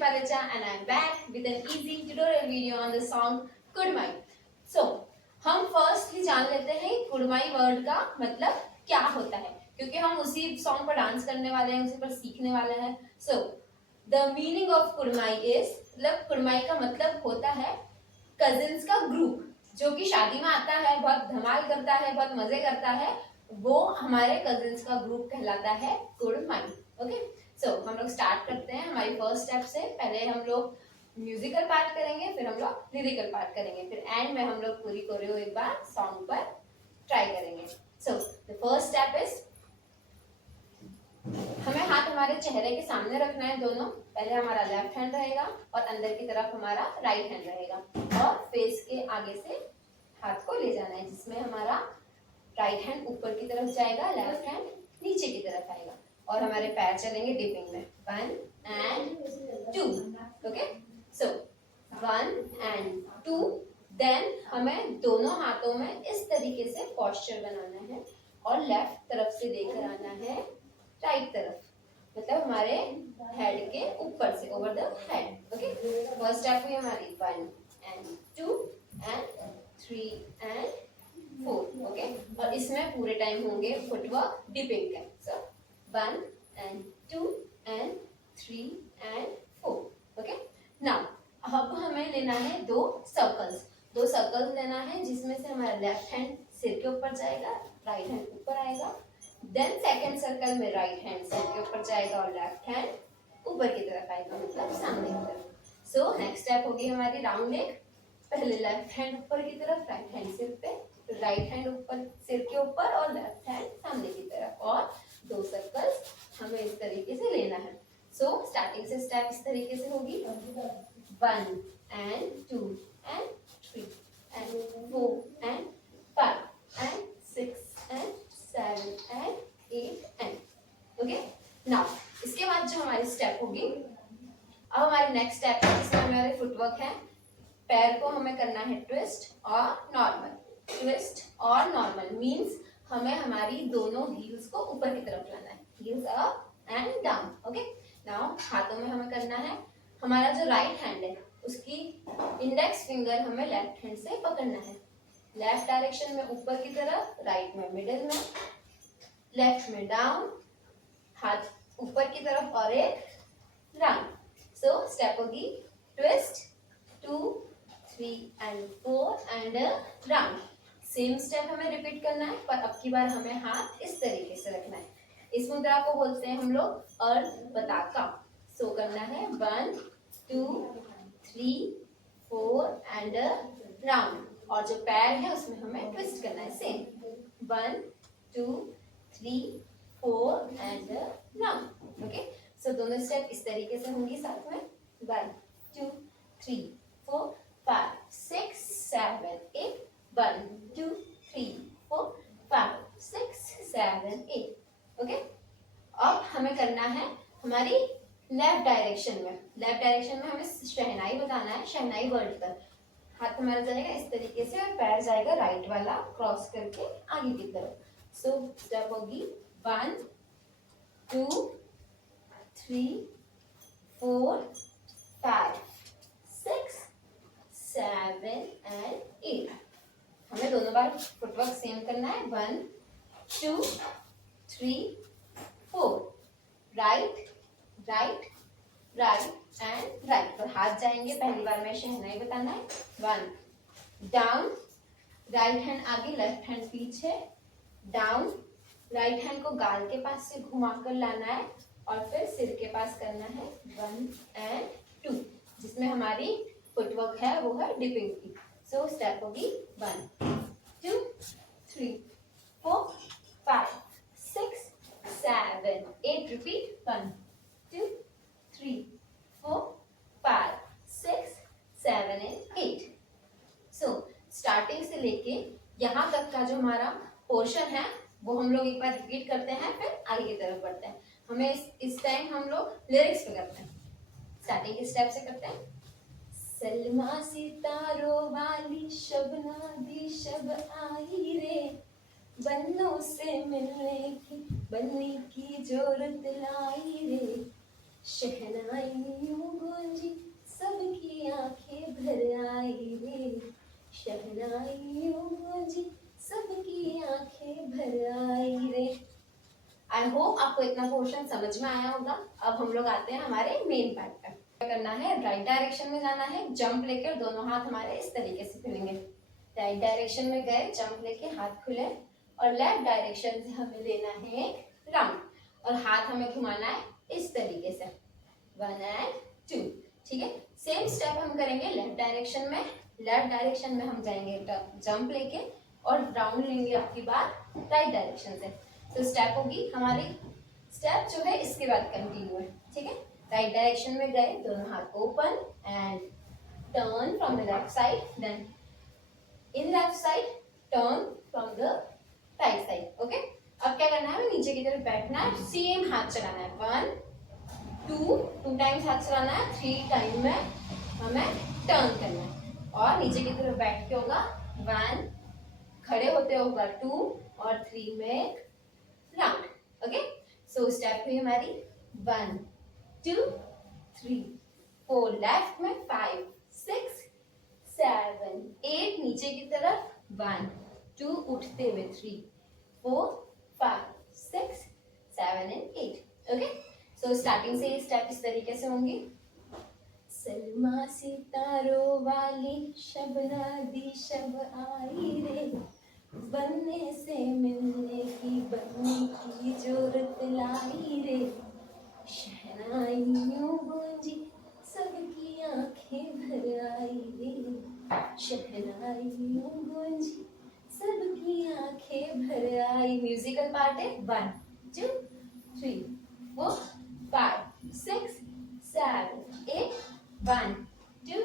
Palecha and I am back with an easy tutorial video on the song Kudmai. So, हम firstly जान लेते हैं कुड़माई word का मतलब क्या होता है, क्योंकि हम उसी सॉन्ग पर डांस करने वाले हैं, उसी पर सीखने वाले हैं. So the meaning of kurmai is, मतलब कुड़माई का मतलब होता है कजिन्स का ग्रुप जो कि शादी में आता है, बहुत धमाल करता है, बहुत मजे करता है, वो हमारे कजिन्स का ग्रुप कहलाता है कुड़माई. ओके, सो हम लोग स्टार्ट करते हैं हमारी फर्स्ट स्टेप से. पहले हम लोग म्यूजिकल पार्ट करेंगे, फिर हम लोग लिरिकल पार्ट करेंगे, फिर एंड में हम लोग पूरी कोरियो एक बार सॉन्ग पर ट्राई करेंगे. So the first step is, हमें हाथ हमारे चेहरे के सामने रखना है दोनों. पहले हमारा लेफ्ट हैंड रहेगा और अंदर की तरफ हमारा राइट हैंड रहेगा, और फेस के आगे से हाथ को ले जाना है, जिसमें हमारा राइट हैंड ऊपर की तरफ जाएगा, लेफ्ट हैंड नीचे की तरफ आएगा, और हमारे पैर चलेंगे डिपिंग में. 1 and 2. Okay, so 1 and 2. Then हमें दोनों हाथों में इस तरीके से पोस्चर बनाना है और लेफ्ट तरफ से लेकर आना है राइट तरफ, मतलब हमारे हेड के ऊपर से, over the head. Okay, first step हुई हमारी 1 and 2 and 3 and 4. ओके, और इसमें पूरे टाइम होंगे फुटवर्क डिपिंग के. सो 1 and 2 and 3 and 4. Okay, now अब हमें लेना है दो सर्कल्स लेना है, जिसमें से हमारा लेफ्ट हैंड सिर के ऊपर जाएगा, राइट हैंड ऊपर आएगा. देन सेकंड सर्कल में राइट हैंड सिर के ऊपर जाएगा और लेफ्ट हैंड ऊपर की तरफ आएगा, मतलब सामने की तरफ. सो नेक्स्ट स्टेप होगी हमारी राउंड नेक. पहले लेफ्ट हैंड ऊपर की तरफ, राइट हैंड सिर पे, राइट हैंड ऊपर सिर के ऊपर और लेफ्ट हैंड सामने की तरफ, और दो सर्कल्स हमें इस तरीके से लेना है. सो स्टार्टिंग से स्टेप इस तरीके से होगी. 1 and 2 and 3 and 4 and 5 and 6 and 7 and 8 and. Okay, now इसके बाद जो हमारी स्टेप होगी, अब हमारी नेक्स्ट स्टेप है जिसमें हमारे फुटवर्क है. पैर को हमें करना है ट्विस्ट और नॉर्मल. ट्विस्ट और नॉर्मल मींस हमें हमारी दोनों हील्स को ऊपर की तरफ लाना है, heels up and down. Okay, now हाथों में हमें करना है, हमारा जो राइट हैंड है उसकी इंडेक्स फिंगर हमें लेफ्ट हैंड से पकड़ना है. लेफ्ट डायरेक्शन में ऊपर की तरफ, राइट में मिडिल में, लेफ्ट में डाउन, हाथ ऊपर की तरफ और एक राउंड. सो स्टेप होगी twist 2 3 and 4 and round. Same step हमें रिपीट करना है, पर अब की बार हमें हाथ इस तरीके से रखना है. इस मुद्रा को बोलते हैं हम लोग अर्ध पताका. सो करना है 1 2 3 4 and राउंड, और जो पैर है उसमें हमें ट्विस्ट करना है. Same 1 2 3 4 and round. ओके, सो दोनों स्टेप इस तरीके से होंगी साथ में. 1 2 3 4 5 6 7 8. 1 2 3 4 5 6 7 8. ओके, अब हमें करना है हमारी लेफ्ट डायरेक्शन में. लेफ्ट डायरेक्शन में हमें शहनाई बताना है, शहनाई वर्ड पर. हाथ हमारा जाएगा इस तरीके से और पैर जाएगा राइट वाला क्रॉस करके आगे की तरफ. सो स्टेप होगी 1 2 3 4 5 6 7 and 8. हमें दोनों बार फुटवर्क सेम करना है. 1 2 3 4. Right right right and right, तो हाथ जाएंगे. पहली बार में शहनाई बताना है. 1 डाउन, राइट हैंड आगे, लेफ्ट हैंड पीछे, डाउन, राइट हैंड को गाल के पास से घुमाकर लाना है और फिर सिर के पास करना है. 1 and 2, जिसमें हमारी फुटवर्क है वो है डिपिंग की. सो स्टेप होगी 1 2 3 4 5 6 7 8. Repeat 1 2 3 4 5 6 7 and 8. सो स्टार्टिंग से लेके यहाँ तक का जो हमारा पोर्शन है वो हम लोग एक बार रिपीट करते हैं, फिर आगे की तरफ बढ़ते हैं. हमें इस टाइम हम लोग लिरिक्स पे करते हैं. स्टार्टिंग के स्टेप से करते हैं. सलमा सितारों वाली शबना दी शब आई रे, बन्नों से मिलने की बनने की जरूरत लाई रे, शहनाई यूं गूंजी सबकी आंखें भर आई रे, शहनाई यूं गूंजी सबकी आंखें भर आई रे। आई होप आपको इतना पोर्शन समझ में आया होगा। अब हम लोग आते हैं हमारे मेन पार्ट पर। क्या करना है, राइट डायरेक्शन में जाना है, जंप लेकर दोनों हाथ हमारे इस तरीके से खुलेंगे। राइट डायरेक्शन में गए, जंप लेके हाथ खुले, और लेफ्ट डायरेक्शन से हमें लेना है राउंड, और हाथ हमें घुमाना है इस तरीके से, 1 and 2। ठीक है, सेम स्टेप हम करेंगे लेफ्ट डायरेक्शन में। लेफ्ट डायरेक्शन में हम जाएंगे जंप लेके, और राउंड लेंगे आपकी बात राइट डायरेक्शन से। तो स्टेप होगी हमारी, स्टेप जो है इसके बाद कंटिन्यू है। ठीक है, राइट डायरेक्शन में गए, दोनों हाथ open and turn from the left side, then in left side turn from the right side. Okay, अब क्या करना है, हमें नीचे की तरफ बैठना है, सेम हाथ चलाना है, 1 2 टाइम्स हाथ चलाना है, 3 टाइम में हमें टर्न करना है, और नीचे की तरफ बैठ के होगा 1, खड़े होते होगा 2, और 3 में राउंड। ओके, सो स्टेप हुई हमारी 1 2 3 4, लेफ्ट में 5 6 7 8, नीचे की तरफ 1 2, उठते हुए 3 4 5 6 7 and 8। ओके, सो स्टार्टिंग से ये स्टेप इस तरीके से होंगे। सलमा सितारों वाली शबनादी शब आई रे, बनने से मिलने की बनने की जरूरत लाई रे, शहनाइयों गूंजी सबकी आंखें भर आई रे, शहनाइयों गूंजी सबकी आंखें भर आई। म्यूजिकल पार्ट है, 1 2 3 4 5 6 7 8 1 2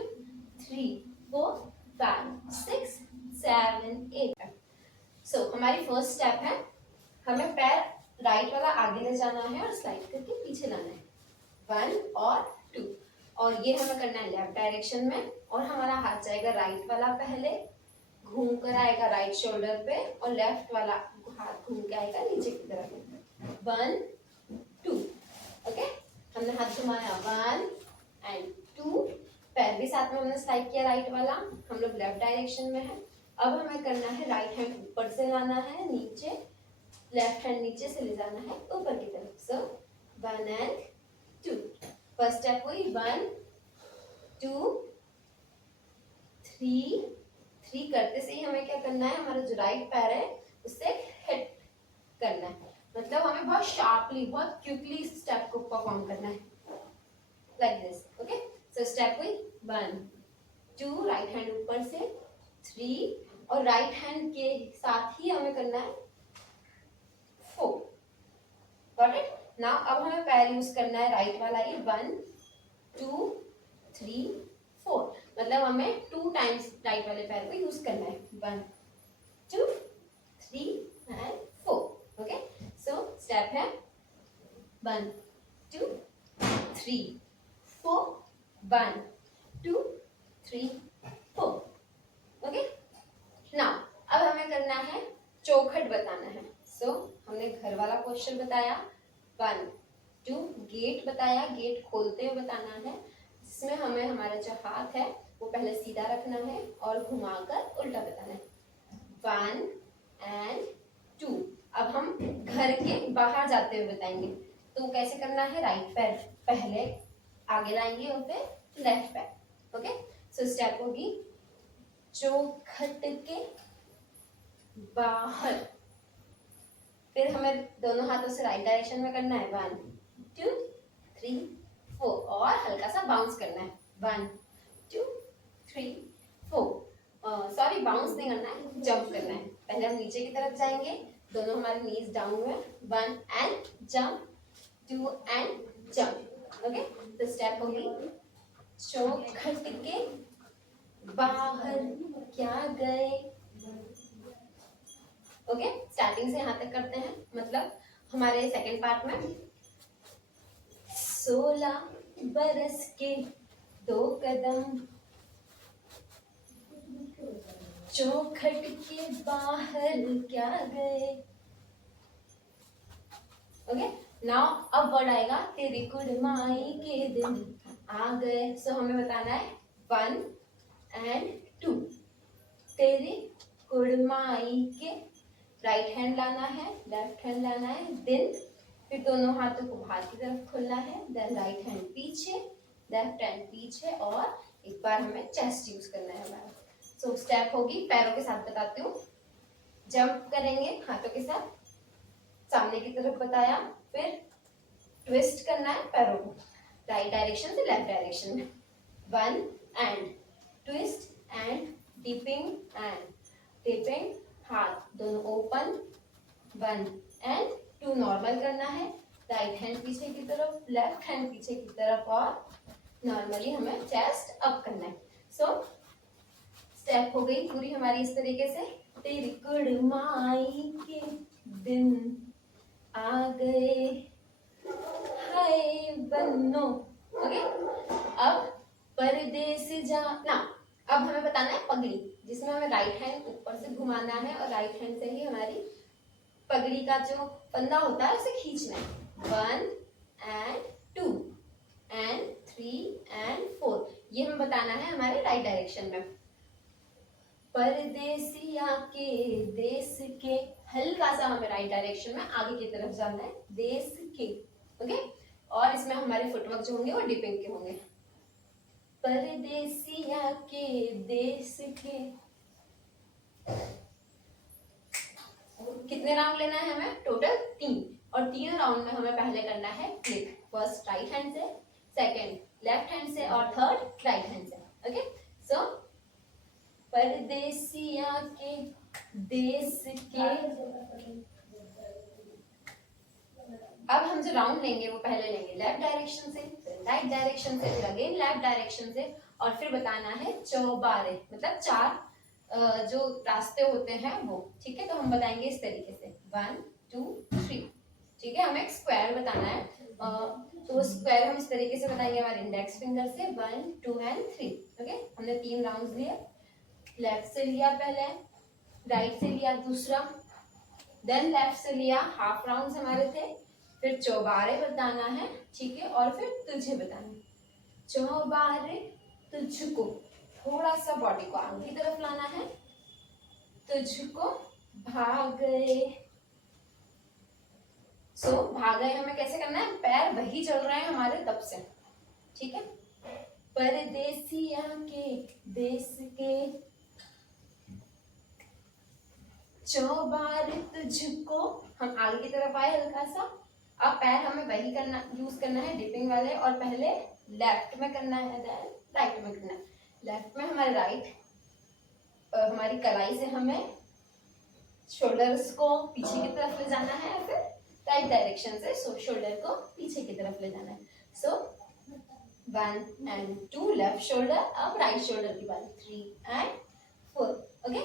3 4 5 6 7 8। सो हमारी फर्स्ट स्टेप है, हमें पैर राइट वाला आगे ले जाना है और स्लाइड करके पीछे लाना है, 1 और 2, और ये हमें करना है लेफ्ट डायरेक्शन में, और हमारा हाथ जाएगा राइट वाला पहले, घूम कर आएगा राइट शोल्डर पे, और लेफ्ट वाला हाथ घूम के आएगा नीचे की तरफ, 1 2। ओके, हमने हाथ घुमाया 1 and 2, पैर भी साथ में हमने स्लाइड किया राइट वाला, हम लोग लेफ्ट डायरेक्शन में है। अब हमें करना है राइट हैंड ऊपर से लाना है नीचे, लेफ्ट हैंड नीचे से ले जाना है ऊपर की तरफ। सो 1 and 2, फर्स्ट स्टेप हुई 1 2 3 करते से ही हमें क्या करना है, हमारा जो राइट पैर है उससे हिट करना है, मतलब हमें बहुत शार्पली बहुत क्विकली इस स्टेप को परफॉर्म करना है, like this. Okay, so step हुई 1 2, राइट हैंड ऊपर से 3, और राइट हैंड के साथ ही हमें करना है 4। Got it? नाउ अब हमें पैर यूज करना है राइट वाला ही, 1 2 3 4, मतलब हमें 2 टाइम्स राइट वाले पैर को यूज करना है, 1 2 3 and 4। ओके, सो स्टेप है 1 2 3 4 1 2 3 4। ओके, नाउ अब हमें करना है चौखट बताना है। सो हमने घर वाला क्वेश्चन बताया, 1 2 गेट बताया, गेट खोलते हुए बताना है, जिसमें हमें हमारा जो हाथ है वो पहले सीधा रखना है और घुमाकर उल्टा बताना है, 1 and 2। अब हम घर के बाहर जाते हुए बताएंगे, तो कैसे करना है, राइट पैर पहले आगे लाएंगे और फिर लेफ्ट पैर। ओके, सो स्टेप होगी चौखट के बाहर, फिर हमें दोनों हाथों से राइट डायरेक्शन में करना है, 1 2 3 4, और हल्का सा बाउंस करना है, 1 2 3 4। सॉरी, बाउंस नहीं करना है, जंप करना है। पहले हम नीचे की तरफ जाएंगे, दोनों हमारे नीज डाउन हुए, 1 and jump 2 and jump. Okay, तो स्टेप होगी चौखट के बाहर क्या गए। ओके, स्टार्टिंग से यहाँ तक करते हैं, मतलब हमारे सेकंड पार्ट में 16 बरस के 2 कदम चौखट के बाहर क्या गए। ओके, नाउ अब वर्ड आएगा तेरी कुड़माई के दिन आ गए। सो हमें बताना है 1 and 2। तेरी कुड़माई के, राइट हैंड लाना है, लेफ्ट हैंड लाना है, दिन, फिर दोनों हाथों को बाहर की तरफ खोलना है, देन राइट हैंड पीछे, लेफ्ट हैंड पीछे, और एक बार हमें चेस्ट यूज करना है हमारा। सो स्टेप होगी, पैरों के साथ बताती हूँ। जंप करेंगे हाथों के साथ, सामने की तरफ बताया, फिर ट्विस्ट करना है पैरों को राइट डायरेक्शन से लेफ्ट डायरेक्शन में। 1 and twist and dipping and tipping, हाथ दोनों ओपन, 1 and 2 नॉर्मल करना है, राइट हैंड पीछे की तरफ, लेफ्ट हैंड पीछे की तरफ, और नॉर्मली हमें चेस्ट अप करना है। सो स्टेप हो गई पूरी हमारी इस तरीके से। तेरी कुड़माई के दिन आ गए, हाय बन्नो। ओके, अब परदेस जाना। अब हमें बताना है पगड़ी, जिसमें हमें राइट हैंड ऊपर से घुमाना है और राइट हैंड से ही हमारी पगड़ी का जो फंदा होता है उसे खींचना है। 1 and 2 and 3 and 4, ये हमें बताना है हमारे राइट डायरेक्शन में। परदेसिया के देश के, हल्का सा हमें राइट डायरेक्शन में आगे की तरफ जाना है, देश के। ओके, और इसमें हमारे फुटवर्क जो होंगे वो डिपिंग के होंगे। परदेसिया के देश के, कितने राउंड लेना है हमें? टोटल 3, और 3 राउंड में हमें पहले करना है क्लिक, फर्स्ट राइट हैंड से, सेकंड लेफ्ट हैंड से, और थर्ड राइट हैंड से। ओके, सो परदेसिया के देश के। अब हम जो राउंड लेंगे वो पहले लेंगे लेफ्ट डायरेक्शन से, फिर राइट डायरेक्शन से, फिर अगेन लेफ्ट डायरेक्शन से, और फिर बताना है चौबारे, मतलब 4 जो रास्ते होते हैं वो। ठीक है, तो हम बताएंगे इस तरीके से 1 2 3। ठीक है, हमें एक स्क्वायर बताना है, तो स्क्वायर हम इस तरीके से बताएंगे हमारे इंडेक्स फिंगर से 1 2 and 3। ओके, हमने 3 राउंड लिए, लेफ्ट से लिया पहले, राइट से लिया दूसरा, देन लेफ्ट से लिया, हाफ राउंड हमारे थे, फिर चौबारे बताना है। ठीक है, और फिर तुझे बताना है, चौबारे तुझको, थोड़ा सा बॉडी को आगे की तरफ लाना है, तुझको भाग गए। सो भाग गए हमें कैसे करना है? पैर वही चल रहे हैं हमारे तब से। ठीक है, परदेसिया के देश के, चौबार तुझको, हम आगे की तरफ आए हल्का सा। अब पैर हमें वही करना, यूज करना है डिपिंग वाले, और पहले लेफ्ट में करना है, देन राइट में करना है। लेफ्ट में हमारे राइट, हमारी कलाई से हमें शोल्डर्स को पीछे की तरफ ले जाना है, फिर राइट डायरेक्शन से शोल्डर को पीछे की तरफ ले जाना है। सो 1 and 2 लेफ्ट शोल्डर, अब राइट शोल्डर की बारी, 3 and 4। ओके,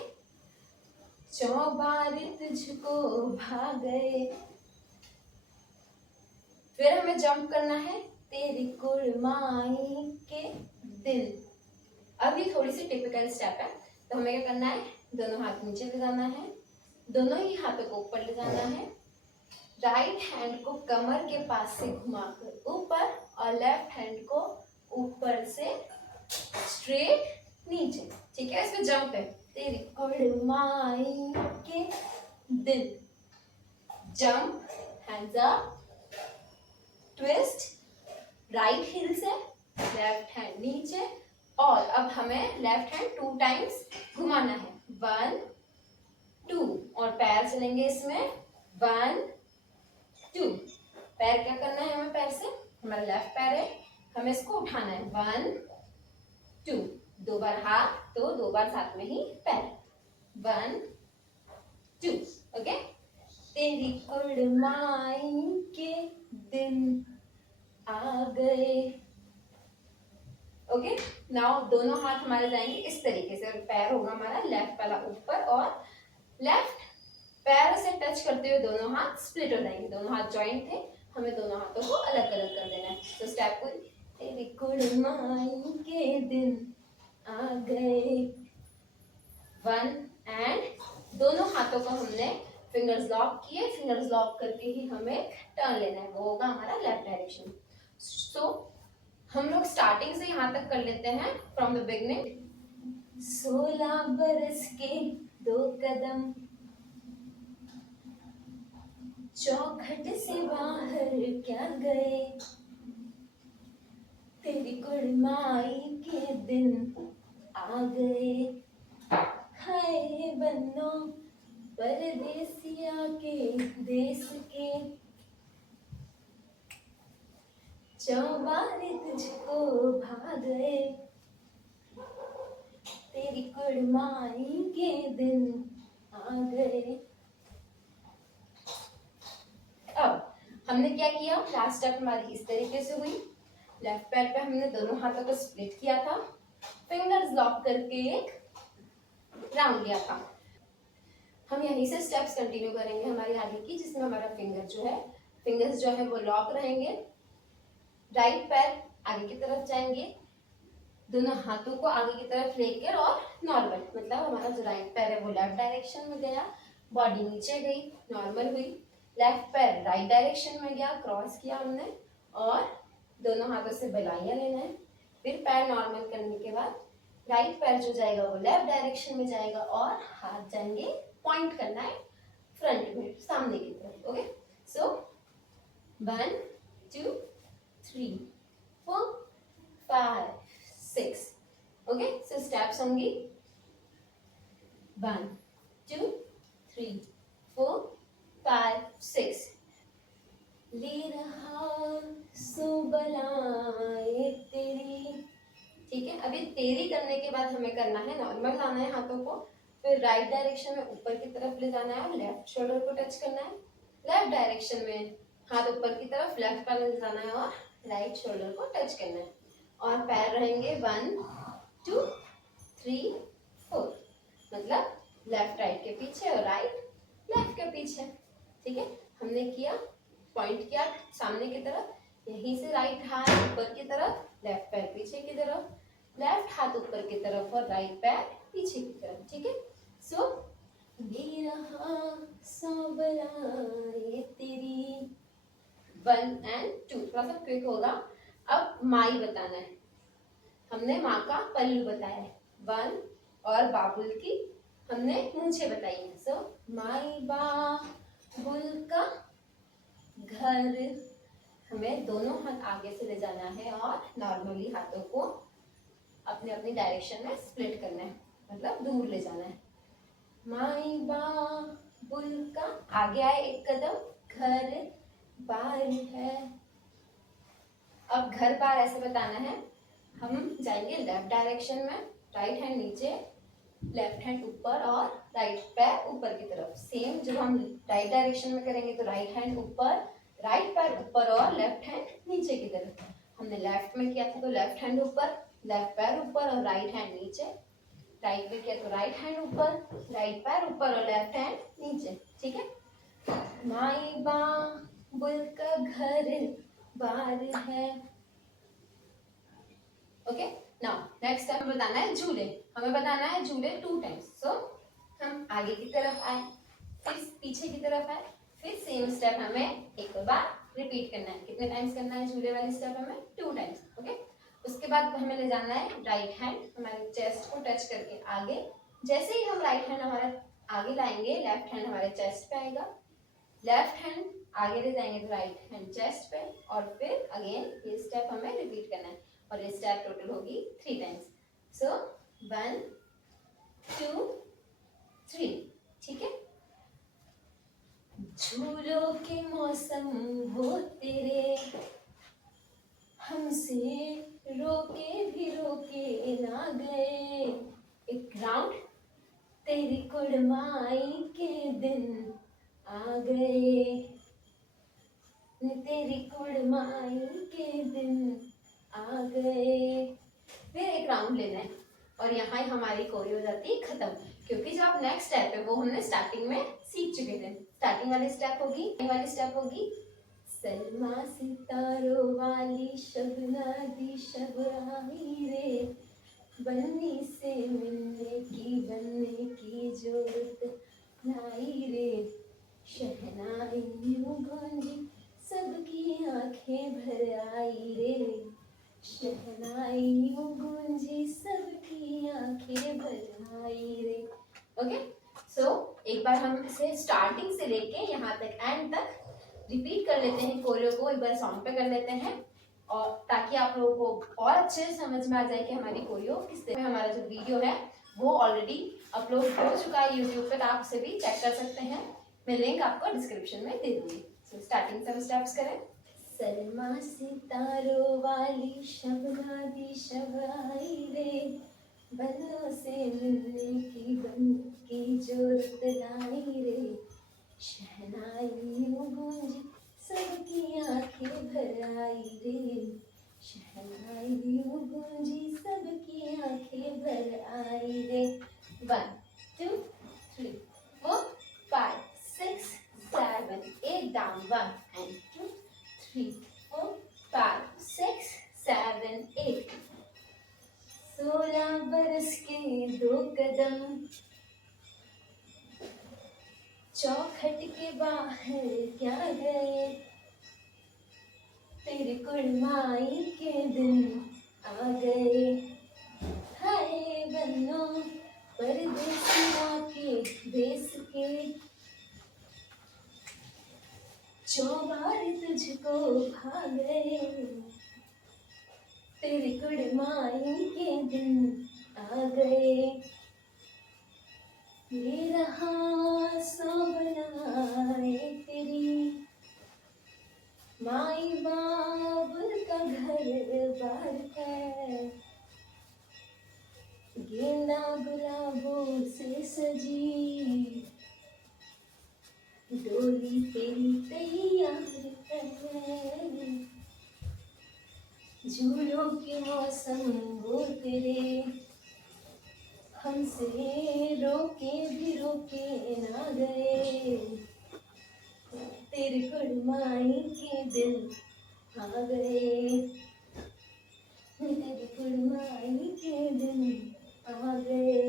चौबार तुझको भाग गए, फिर हमें जंप करना है तेरी कुड़माई के दिन। अब ये थोड़ी सी टिपिकल स्टेप है, तो हमें क्या करना है? दोनों हाथ नीचे ले जाना है, दोनों ही हाथों को ऊपर ले जाना है, राइट हैंड को कमर के पास से घुमाकर ऊपर, और लेफ्ट हैंड को ऊपर से स्ट्रेट नीचे। ठीक है, इसमें जंप है तेरी कुड़माई के दिन, jump, hands up, twist, right heel से लेफ्ट हैंड नीचे, और अब हमें लेफ्ट हैंड 2 टाइम्स घुमाना है, 1 2, और पैर चलेंगे इसमें 1 2। पैर क्या करना है हमें? पैर से, हमारा लेफ्ट पैर है, हमें इसको उठाना है, 1 2, 2 बार हाथ, तो 2 बार साथ में ही पैर, 1 2। ओके, तेरी कुड़माई के दिन आ गए। ओके, नाउ दोनों हाथ हमारे जाएंगे इस तरीके से, पैर होगा हमारा लेफ्ट वाला ऊपर, और लेफ्ट पैर से टच करते हुए दोनों हाथ स्प्लिट हो जाएंगे। दोनों हाथ जॉइंट थे, हमें दोनों हाथों को अलग अलग कर देना है। तो स्टेप पूरी, तेरी कुड़माई के दिन आ गए, 1 and दोनों हाथों को हमने फिंगर्स लॉक किए, फिंगर्स लॉक करके ही हमें टर्न लेना है, वो होगा हमारा लेफ्ट डायरेक्शन। सो हम लोग स्टार्टिंग से यहाँ तक कर लेते हैं फ्रॉम द बिगनिंग। 16 बरस के 2 कदम, चौखट से बाहर क्या गए, तेरी कुड़माई के दिन आ गए, हाय बन्नो परदेसिया के देश के, चौबारे तुझको भा गए, तेरी कुड़माई के दिन आ गए। अब हमने क्या किया, लास्ट स्टेप हमारी इस तरीके से हुई, लेफ्ट पैर पे हमने दोनों हाथों को स्प्लिट किया था, फिंगर्स लॉक करके एक राउंड लिया था। हम यहीं से स्टेप्स कंटिन्यू करेंगे हमारी आगे की, जिसमें हमारा फिंगर्स जो है वो लॉक रहेंगे, राइट पैर आगे की तरफ जाएंगे, दोनों हाथों को आगे की तरफ लेकर और नॉर्मल, मतलब हमारा जो राइट पैर है वो लेफ्ट डायरेक्शन में गया, बॉडी नीचे गई, नॉर्मल हुई, लेफ्ट पैर राइट डायरेक्शन में गया, क्रॉस किया हमने, और दोनों हाथों से बलाइयां लेना है। फिर पैर नॉर्मल करने के बाद राइट पैर जो जाएगा वो लेफ्ट डायरेक्शन में जाएगा और हाथ जाएंगे, पॉइंट करना है फ्रंट में, सामने की तरफ। Okay, so 1 2 3 4 5 6। ओके, सो स्टेप्स होंगी 1 2 3 4 5 6। ले रहा सो बलाए तेरी, ठीक है। अभी तेरी करने के बाद हमें करना है नॉर्मल लाना है हाथों को, फिर राइट डायरेक्शन में ऊपर की तरफ ले जाना है और लेफ्ट शोल्डर को टच करना है, लेफ्ट डायरेक्शन में हाथ ऊपर की तरफ लेफ्ट पैर ले जाना है और राइट शोल्डर को टच करना है, और पैर रहेंगे 1 2 3 4, मतलब लेफ्ट राइट के पीछे और राइट लेफ्ट के पीछे, ठीक है। हमने किया, पॉइंट किया सामने की तरफ, यहीं से राइट हाथ ऊपर की तरफ, लेफ्ट पैर पीछे की तरफ, लेफ्ट हाथ ऊपर की तरफ और राइट पैर पीछे की तरफ, ठीक है। सो तेरी 1 and 2, थोड़ा सा क्विक होगा। अब माई बताना है, हमने माँ का पल्लू बताया है 1, और बाबुल की हमने मूंछें बताई है। सो माई बाबुल का घर, हमें दोनों हाथ आगे से ले जाना है और नॉर्मली हाथों को अपने अपनी डायरेक्शन में स्प्लिट करना है, मतलब दूर ले जाना है। माई बाबुल का आगे आए एक कदम, घर बार है। अब घर बार ऐसे बताना है, हम जाएंगे लेफ्ट डायरेक्शन में, राइट हैंड नीचे, लेफ्ट हैंड ऊपर और राइट पैर ऊपर की तरफ। सेम जब हम राइट डायरेक्शन में करेंगे तो राइट हैंड ऊपर, राइट पैर ऊपर और लेफ्ट हैंड नीचे की तरफ। हमने लेफ्ट में किया था तो लेफ्ट हैंड ऊपर, लेफ्ट पैर ऊपर और राइट हैंड नीचे, राइट में किया तो राइट हैंड ऊपर, राइट पैर ऊपर और लेफ्ट हैंड नीचे, ठीक है। माई बाबुल का घर बार है। ओके, नाउ नेक्स्ट स्टेप बताना है झूले, हमें बताना है झूले 2 टाइम्स। सो हम आगे की तरफ आए, फिर पीछे की तरफ आए, फिर सेम स्टेप हमें एक बार रिपीट करना है। कितने टाइम्स करना है झूले वाली स्टेप हमें? 2 टाइम्स। ओके, उसके बाद हमें ले जाना है राइट हैंड हमारे चेस्ट को टच करके आगे, जैसे ही हम राइट हैंड हमारा आगे लाएंगे लेफ्ट हैंड हमारे चेस्ट पे आएगा, लेफ्ट हैंड आगे ले जाएंगे तो राइट हैंड चेस्ट पे, और फिर अगेन ये स्टेप हमें रिपीट करना है, और ये स्टेप टोटल होगी 3 टाइम्स। सो 1 2 3, ठीक है। झूलों के मौसम हो तेरे, हमसे रोके भी रोके ना गए, एक राउंड तेरी कुड़माई के दिन आ गए, तेरी कुड़माई के दिन आ गए। फिर एक राउंड लेना है और यहाँ हमारी कोरी हो जाती है खत्म, क्योंकि जो अब नेक्स्ट स्टेप है वो हमने स्टार्टिंग में सीख चुके थे। स्टार्टिंग वाली स्टेप होगी सलमा सितारों वाली शबनादी शबराई रे, बन्नी से बनने की जरूरत नहीं रे, शहनाई यूं गूंजी सबकी आंखें भर आई रे, शहनाई यूं गूंजी सबकी आंखें भर आई रे। ओके, सो एक बार हम इसे स्टार्टिंग से लेके यहाँ तक एंड तक रिपीट कर लेते हैं, कोरियो को एक बार सॉन्ग पे कर लेते हैं, और ताकि आप लोगों को और अच्छे से समझ में आ जाए कि हमारी कोरियो किस तरह। हमारा जो वीडियो है वो ऑलरेडी अपलोड हो चुका है यूट्यूब पर, आप उसे भी चेक कर सकते हैं, मैं लिंक आपको डिस्क्रिप्शन में दे दूंगी। सो स्टार्टिंग से हम स्टेप्स करें। सरमा सितारों वाली शबनादी शब आई रे, बलों से मिलने की बन की जरूरत लाई रे, शहनाई यूं गूंजी सबकी आंखें भर आई रे, शहनाई यूं गूंजी सबकी आंखें भर आई रे। 1 2 3 4 5 6 7 8 डाउन, 1 and 2 3 4 5 6 7 8। 16 बरस के 2 कदम चौखट के बाहर क्या गए, तेरे कुड़माई के दिन आ गए, हाय बन्नो परदेसिया के देश के, चौबार तुझको भा गए, तेरे कुड़माई के दिन आ गए, मेरा हासो बनाए तेरी माई बाप का घर बार है, गेंदा गुलाबों से सजी डोली तेरी तैयार है, झूलों के मौसम वो तेरे हमसे रोके भी रोके ना गए, तेरे कुड़माई के दिन आ गए, तेरे कुड़माई के दिन आ गए,